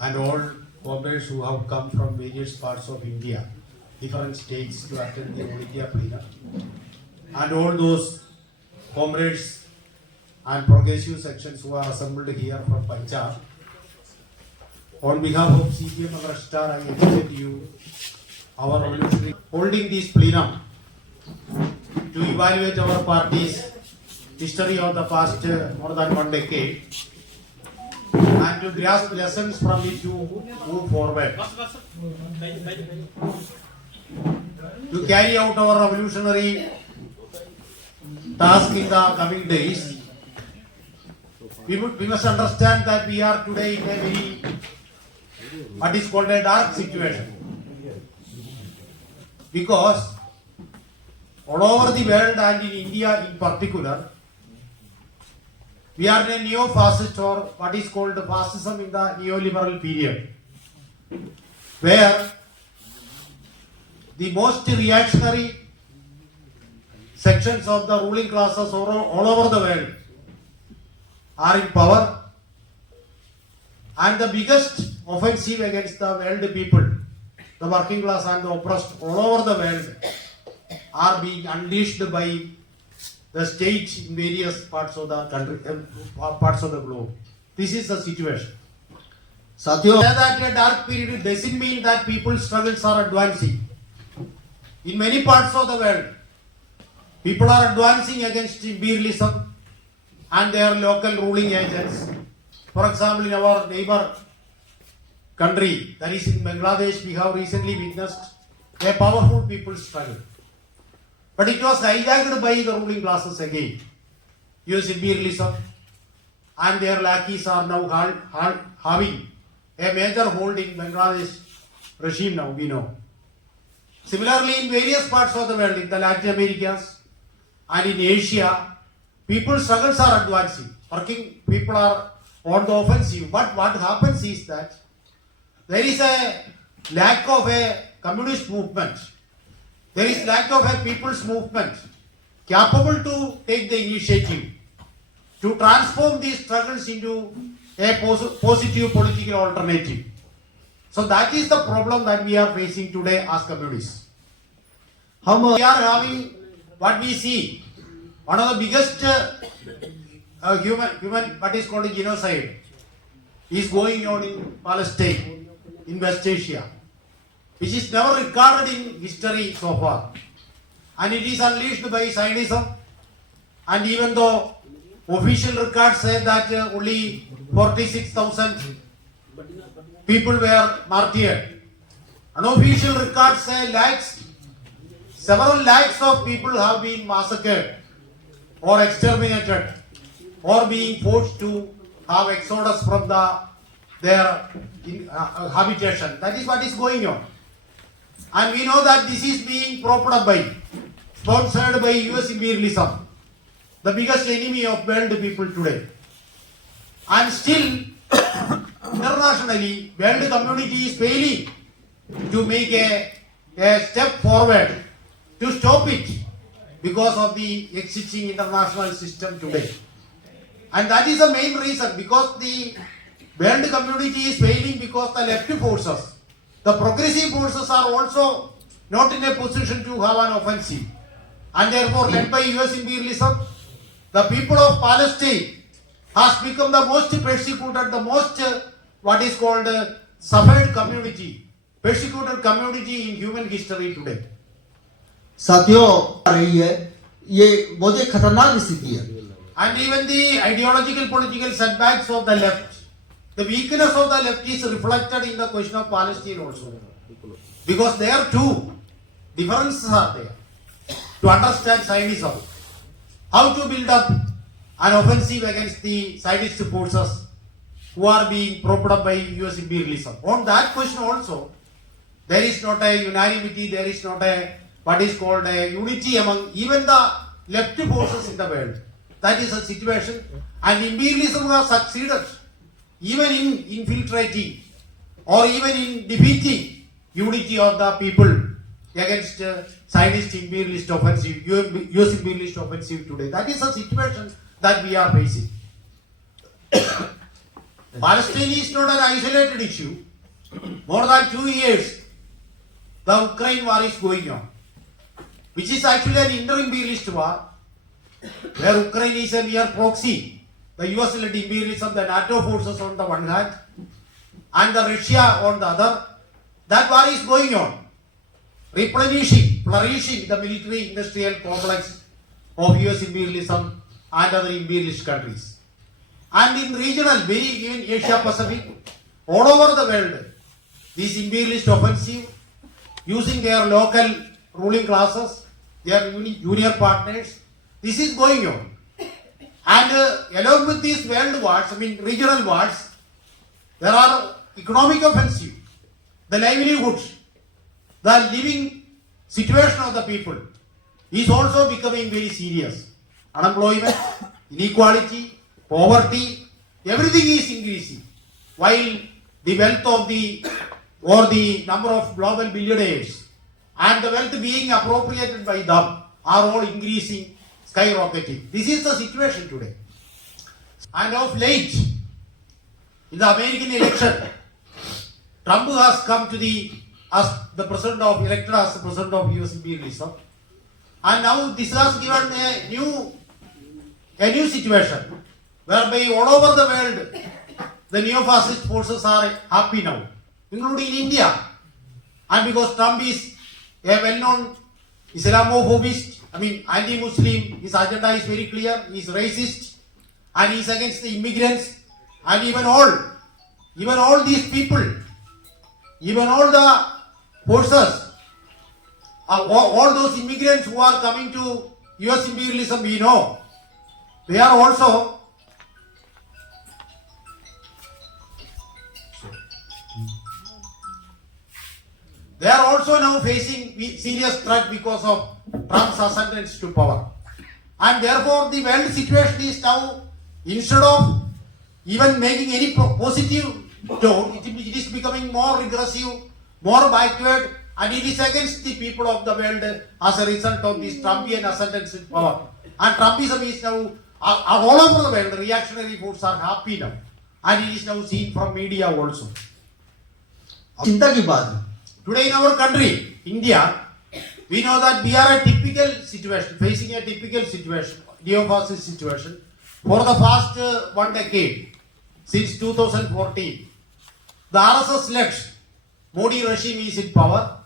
and all comrades who have come from various parts of India, different states to attend the All India plenum, and all those comrades and progressive sections who are assembled here from Punjab. On behalf of CPM Maharashtra, I extend you our revolutionary holding this plenum to evaluate our party's history of the past more than 1 decade and to grasp lessons from it to move forward. To carry out our revolutionary task in the coming days, we must understand that we are today in a very, what is called a dark situation. Because all over the world and in India in particular, we are in a neo-fascist or what is called fascism in the neoliberal period, where the most reactionary sections of the ruling classes all over the world are in power, and the biggest offensive against the world people, the working class and the oppressed all over the world, are being unleashed by the state in various parts of the country, parts of the globe. This is the situation. Satyo, that a dark period doesn't mean that people's struggles are advancing. In many parts of the world, people are advancing against imperialism and their local ruling agents. For example, in our neighbor country, that is in Bangladesh, we have recently witnessed a powerful people's struggle. But it was hijacked by the ruling classes again. US imperialism and their lackeys are now having a major hold in Bangladesh regime now, we know. Similarly, in various parts of the world, in the Latin Americas and in Asia, people's struggles are advancing. Working people are on the offensive. But what happens is that there is a lack of a communist movement. There is lack of a people's movement capable to take the initiative to transform these struggles into a positive political alternative. So that is the problem that we are facing today as communists. We are having what we see, one of the biggest human what is called a genocide is going on in Palestine, in West Asia, which is never recorded in history so far. And it is unleashed by Zionism. And even though official records say that only 46,000 people were martyred, unofficial records say several lakhs of people have been massacred or exterminated or being forced to have exodus from their habitation. That is what is going on. And we know that this is being propped up by, sponsored by US imperialism, the biggest enemy of world people today. And still, internationally, world community is failing to make a step forward to stop it because of the existing international system today. And that is the main reason, because the world community is failing because the left forces, the progressive forces are also not in a position to have an offensive. And therefore, led by US imperialism, the people of Palestine has become the most persecuted, the most what is called suffered community, persecuted community in human history today. साथियों आ रही है, ये बहुत ही खतरनाक स्थिति है. And even the ideological political setbacks of the left, the weakness of the left is reflected in the question of Palestine also. Because there too, differences are there. To understand Zionism, how to build up an offensive against the Zionist forces who are being propped up by US imperialism. On that question also, there is not a unanimity, there is not a what is called a unity among even the left forces in the world. That is a situation, and imperialism has succeeded even in infiltrating or even in defeating unity of the people against Zionist imperialist offensive, US imperialist offensive today. That is a situation that we are facing. Palestine is not an isolated issue. More than 2 years, the Ukraine war is going on, which is actually an inter-imperialist war, where Ukraine is a mere proxy. The US-led imperialism, the NATO forces on the one hand, and the Russia on the other. That war is going on, flourishing the military-industrial complex of US imperialism and other imperialist countries. And in regional, even Asia Pacific, all over the world, this imperialist offensive, using their local ruling classes, their junior partners, this is going on. And along with these world wars, regional wars, there are economic offensive, the livelihoods, the living situation of the people is also becoming very serious. Unemployment, inequality, poverty, everything is increasing, while the wealth of the number of global billionaires and the wealth being appropriated by them are all increasing, skyrocketing. This is the situation today. And of late, in the American election, Trump has come to elected as the president of US imperialism, and now this has given a new situation, whereby all over the world the neo-fascist forces are happy now, including India. And because Trump is a well-known Islamophobist, anti-Muslim, his agenda is very clear, he is racist, and he is against the immigrants, and even all these people, even all the forces, all those immigrants who are coming to US imperialism, we know, they are also now facing serious threat because of Trump's ascendance to power. And therefore the world situation is now, instead of even making any positive tone, it is becoming more regressive, more backward, and it is against the people of the world as a result of this Trumpian ascendance in power. And Trumpism is now all over the world, reactionary forces are happy now, and it is now seen from media also. चिंता की बात है। Today in our country, India, we know that we are facing a typical situation, neo-fascist situation, for the past 1 decade, since 2014. The RSS-led Modi regime is in power,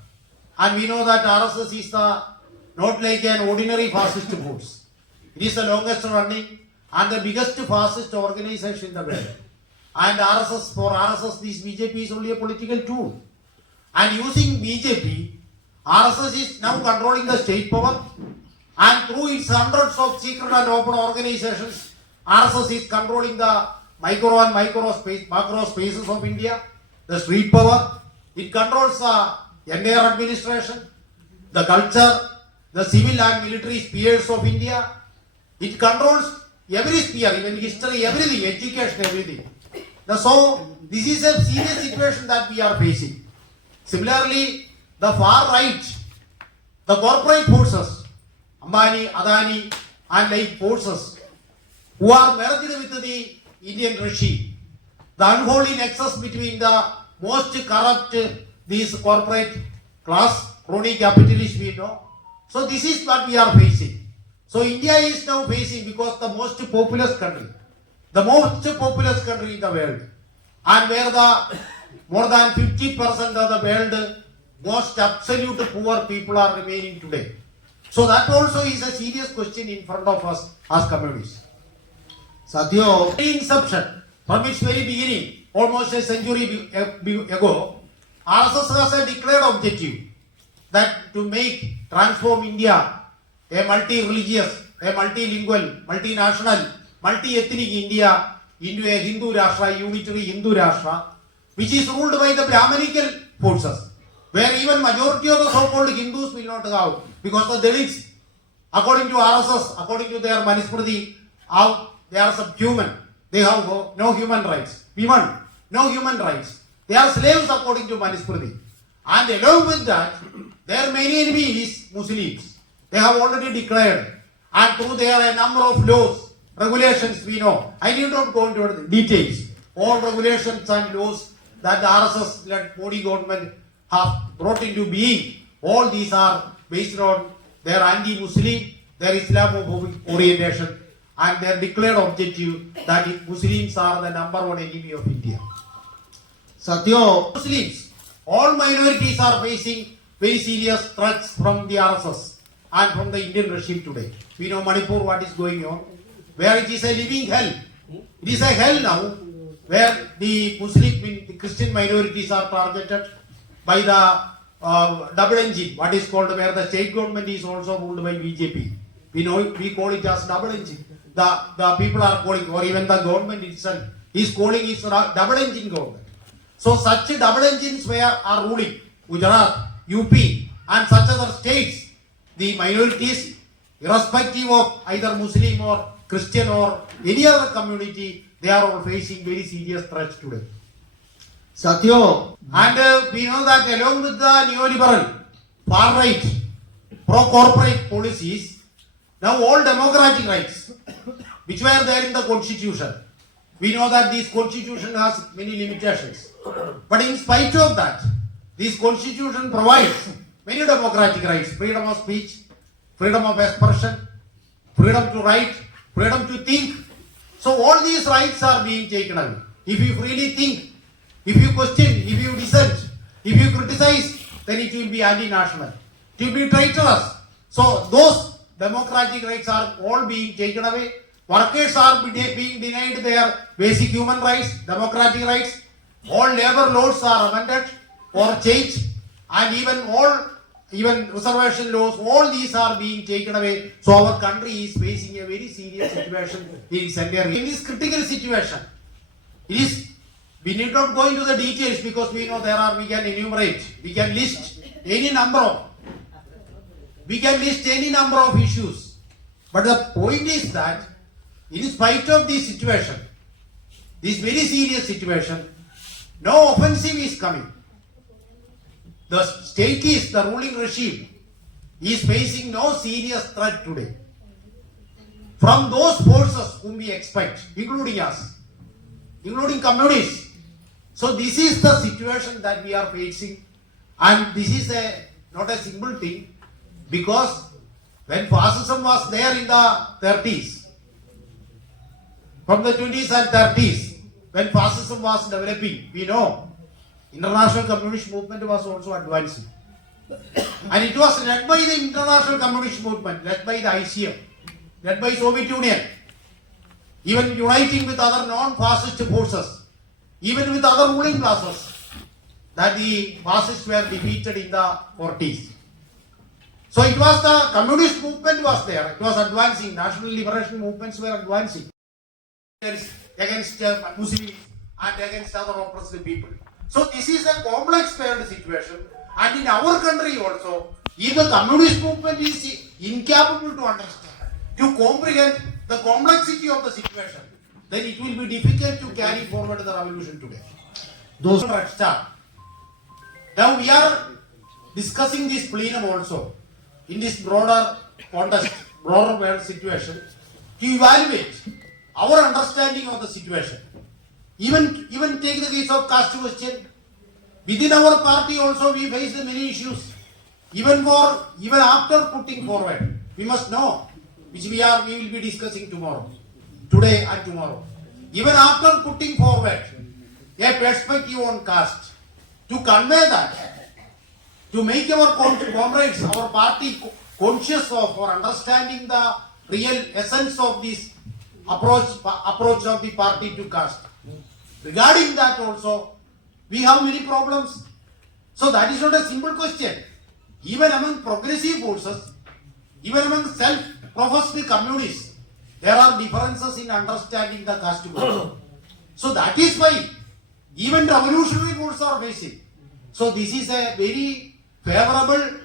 and we know that RSS is not like an ordinary fascist force. It is the longest running and the biggest fascist organization in the world. And for RSS, this BJP is only a political tool. And using BJP, RSS is now controlling the state power, and through its hundreds of secret and open organizations, RSS is controlling the macro spaces of India, the street power. It controls the entire administration, the culture, the civil and military spheres of India. It controls every sphere, even history, everything, education, everything. So this is a serious situation that we are facing. Similarly, the far right, the corporate forces, Ambani, Adani, and like forces, who are merged with the Indian regime, the unholy nexus between the most corrupt, these corporate class, crony capitalists we know. So this is what we are facing. So India is now facing, because the most populous country in the world, and where the more than 50% of the world most absolute poor people are remaining today. So that also is a serious question in front of us as communists. साथियों, Inception, from its very beginning, almost a century ago, RSS has a declared objective that to transform India a multi-religious, a multilingual, multinational, multi-ethnic India into a Hindu Rashtra, unitary Hindu Rashtra, which is ruled by the Brahmanical forces, where even majority of the so-called Hindus will not have, because the Dalits, according to RSS, according to their Manusmriti, they are subhuman. They have no human rights. Women, no human rights. They are slaves according to Manusmriti. And along with that, their main enemy is Muslims. They have already declared, and through there a number of laws, regulations we know. I need not go into the details. all regulations and laws that the RSS-led Modi government have brought into being, all these are based on their anti-Muslim, their Islamophobic orientation, and their declared objective that Muslims are the number one enemy of India. साथियों, Muslims, all minorities are facing very serious threats from the RSS and from the Indian regime today. We know Manipur, what is going on, where it is a living hell. It is a hell now, where the the Christian minorities are targeted by the double engine, what is called, where the state government is also ruled by BJP. We call it as double engine. The people are calling, or even the government itself is calling it double engine government. So such double engines are ruling Gujarat, UP, and such other states. The minorities, irrespective of either Muslim or Christian or any other community, they are all facing very serious threats today. साथियों, And we know that along with the neoliberal, far right, pro-corporate policies, now all democratic rights, which were there in the constitution, we know that this constitution has many limitations. But in spite of that, this constitution provides many democratic rights: freedom of speech, freedom of expression, freedom to write, freedom to think. So all these rights are being taken away. If you freely think, if you question, if you dissent, if you criticize, then it will be anti-national. It will be traitorous. So those democratic rights are all being taken away. Workers are being denied their basic human rights, democratic rights. All labor laws are amended or changed, and even reservation laws, all these are being taken away. So our country is facing a very serious situation in this critical situation. We need not go into the details, because we know we can enumerate, we can list any number of issues. But the point is that in spite of this situation, this very serious situation, no offensive is coming. The the ruling regime, is facing no serious threat today from those forces whom we expect, including us, including communists. So this is the situation that we are facing, and this is not a simple thing, because when fascism was there in the 30s, from the 20s and 30s, when fascism was developing, we know international communist movement was also advancing. And it was led by the international communist movement, led by the ICM, led by Soviet Union, even uniting with other non-fascist forces, even with other ruling classes, that the fascists were defeated in the 40s. So it was the communist movement was there, it was advancing, national liberation movements were advancing against Muslims and against other oppressed people. So this is a complex situation, and in our country also, if the communist movement is incapable to understand, to comprehend the complexity of the situation, then it will be difficult to carry forward the revolution today. those Now we are discussing this plenum also in this broader context, broader world situation, to evaluate our understanding of the situation. Even take the case of caste question. Within our party also we face many issues. Even after putting forward, we must know, which we will be discussing today and tomorrow. Even after putting forward a perspective on caste, to convey that, to make our comrades, our party conscious of or understanding the real essence of this approach of the party to caste. Regarding that also, we have many problems. So that is not a simple question. Even among progressive forces, even among self-professed communists, there are differences in understanding the caste question. So that is why even revolutionary forces are facing. So this is a very favorable,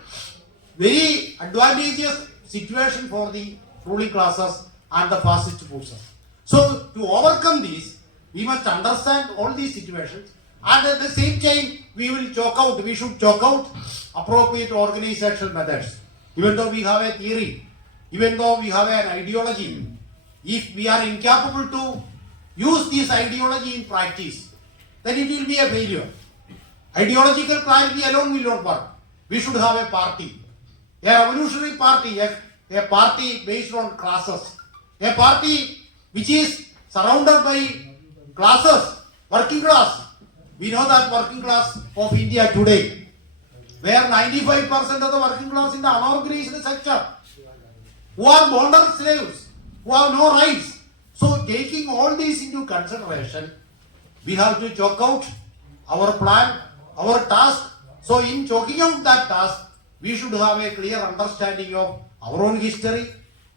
very advantageous situation for the ruling classes and the fascist forces. So to overcome this, we must understand all these situations, and at the same time we should chalk out appropriate organizational methods. Even though we have a theory, even though we have an ideology, if we are incapable to use this ideology in practice, then it will be a failure. Ideological clarity alone will not work. We should have a party, a revolutionary party, a party based on classes, a party which is surrounded by classes, working class. We know that working class of India today, where 95% of the working class in the unorganized sector, who are bonded slaves, who have no rights. So taking all these into consideration, we have to chalk out our plan, our task. So in chalking out that task, we should have a clear understanding of our own history,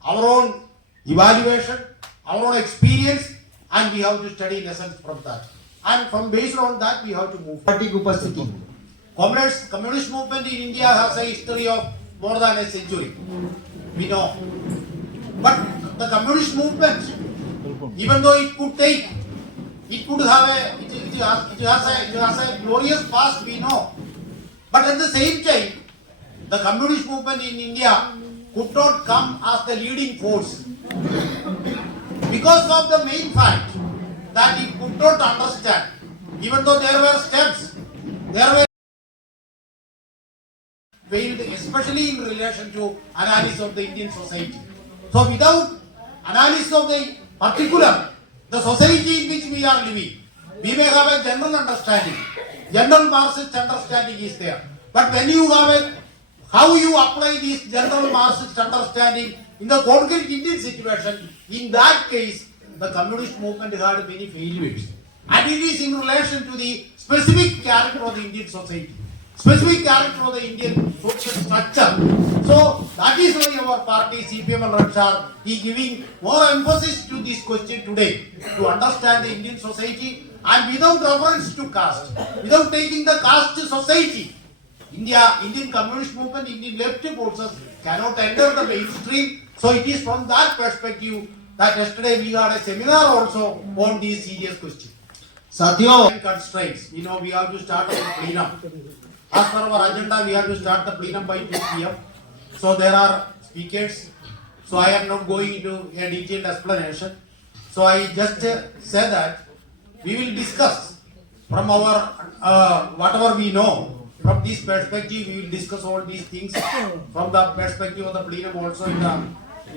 our own evaluation, our own experience, and we have to study lessons from that. And from based on that, we have to move. Party की उपस्थिति Communist movement in India has a history of more than a century. We know. But the communist movement, even though it could have it has a glorious past, we know. But at the same time, the communist movement in India could not come as the leading force because of the main fact that it could not understand. Even though there were steps, there were failed, especially in relation to analysis of the Indian society. So without analysis of the particular, the society in which we are living, we may have a general understanding. General Marxist understanding is there. But when you have how you apply this general Marxist understanding in the concrete Indian situation, in that case, the communist movement had many failures. And it is in relation to the specific character of the Indian society, specific character of the Indian social structure. So that is why our party, CPM and Rakshar, is giving more emphasis to this question today, to understand the Indian society, and without reference to caste, without taking the caste society, Indian communist movement, Indian left forces cannot enter the mainstream. So it is from that perspective that yesterday we had a seminar also on these serious questions. साथियों Constraints. We know we have to start the plenum. As per our agenda, we have to start the plenum by 2 p.m. So there are speakers. So I am not going into a detailed explanation. So I just say that we will discuss from our whatever we know. From this perspective, we will discuss all these things from the perspective of the plenum also in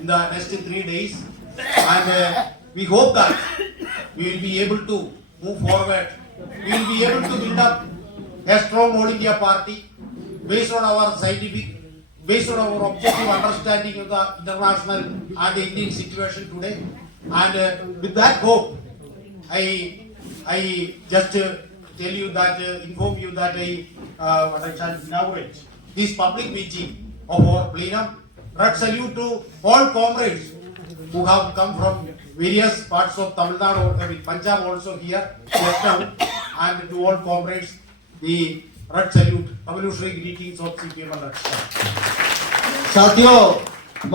the next 3 days. And we hope that we will be able to move forward. We will be able to build up a strong All India party based on our scientific, based on our objective understanding of the international and the Indian situation today. And with that hope, I just tell you that, inform you that I shall inaugurate this public meeting of our plenum. Red salute to all comrades who have come from various parts of Tamil Nadu, I mean Punjab also here, and to all comrades, the red salute, revolutionary greetings of CPM and Red. साथियों